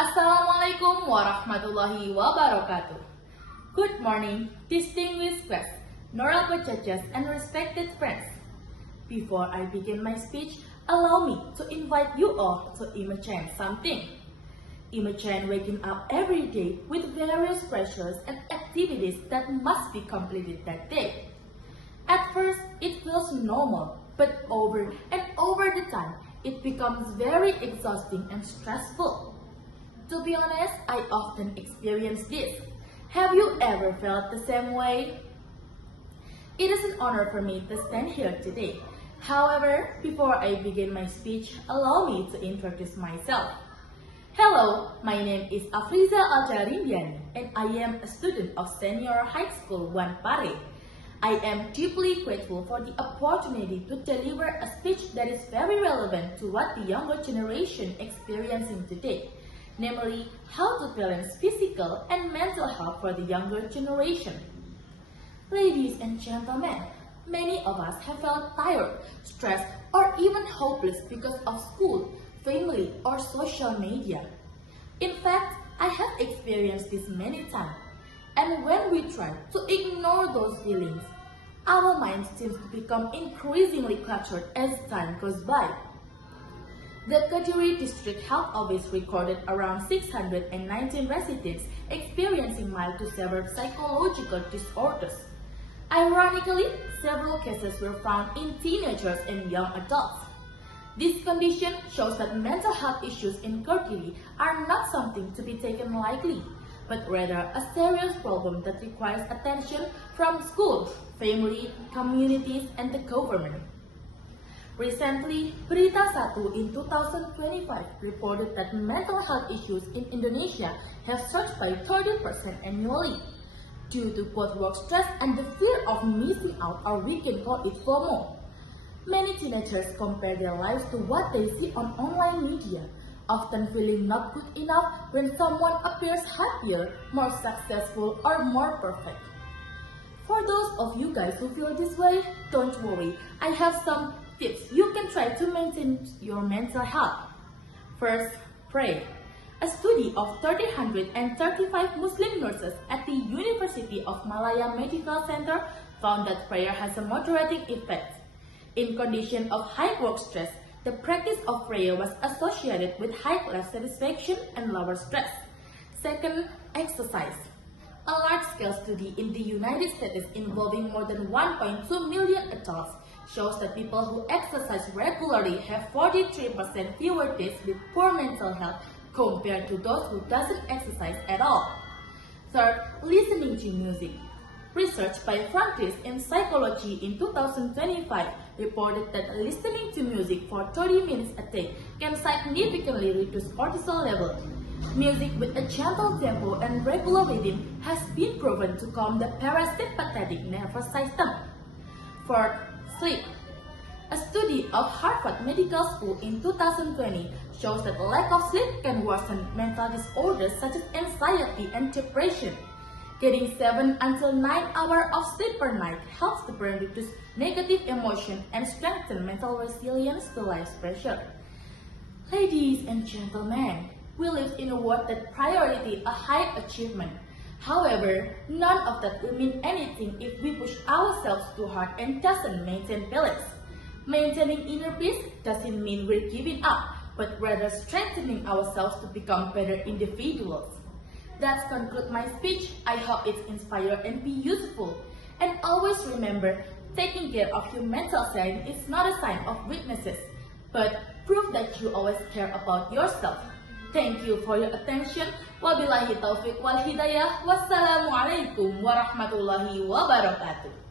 Assalamualaikum warahmatullahi wabarakatuh. Good morning, distinguished guests, honorable judges, and respected friends. Before I begin my speech, allow me to invite you all to imagine something. Imagine waking up every day with various pressures and activities that must be completed that day. At first, it feels normal, but over and over the time, it becomes very exhausting and stressful. To be honest, I often experience this. Have you ever felt the same way? It is an honor for me to stand here today. However, before I begin my speech, allow me to introduce myself. Hello, my name is Afriza Alda, and I am a student of Senior High School 1 Pare. I am deeply grateful for the opportunity to deliver a speech that is very relevant to what the younger generation is experiencing today, namely how to balance physical and mental health for the younger generation. Ladies and gentlemen, many of us have felt tired, stressed, or even hopeless because of school, family, or social media. In fact, I have experienced this many times. And when we try to ignore those feelings, our minds seem to become increasingly cluttered as time goes by. The Kadiri District Health Office recorded around 619 residents experiencing mild to severe psychological disorders. Ironically, several cases were found in teenagers and young adults. This condition shows that mental health issues in Kadiri are not something to be taken lightly, but rather a serious problem that requires attention from schools, family, communities, and the government. Recently, Berita Satu in 2025 reported that mental health issues in Indonesia have surged by 30% annually due to both work stress and the fear of missing out, or we can call it FOMO. Many teenagers compare their lives to what they see on online media, often feeling not good enough when someone appears happier, more successful, or more perfect. For those of you guys who feel this way, don't worry, I have some tips you can try to maintain your mental health. First, pray. A study of 1,335 Muslim nurses at the University of Malaya Medical Center found that prayer has a moderating effect. In conditions of high work stress, the practice of prayer was associated with high life satisfaction and lower stress. Second, exercise. A large-scale study in the United States involving more than 1.2 million adults shows that people who exercise regularly have 43% fewer days with poor mental health compared to those who doesn't exercise at all. Third, listening to music. Research by Frontiers in Psychology in 2025 reported that listening to music for 30 minutes a day can significantly reduce cortisol levels. Music with a gentle tempo and regular rhythm has been proven to calm the parasympathetic nervous system. Fourth, sleep. A study of Harvard Medical School in 2020 shows that lack of sleep can worsen mental disorders such as anxiety and depression. Getting 7 until 9 hours of sleep per night helps the brain reduce negative emotion and strengthen mental resilience to life's pressure. Ladies and gentlemen, we live in a world that prioritizes a high achievement. However, none of that will mean anything if we push ourselves too hard and doesn't maintain balance. Maintaining inner peace doesn't mean we're giving up, but rather strengthening ourselves to become better individuals. That concludes my speech. I hope it inspires and be useful. And always remember, taking care of your mental health is not a sign of weaknesses, but proof that you always care about yourself. Thank you for your attention. Wabillahi taufiq wal hidayah. Wassalamualaikum warahmatullahi wabarakatuh.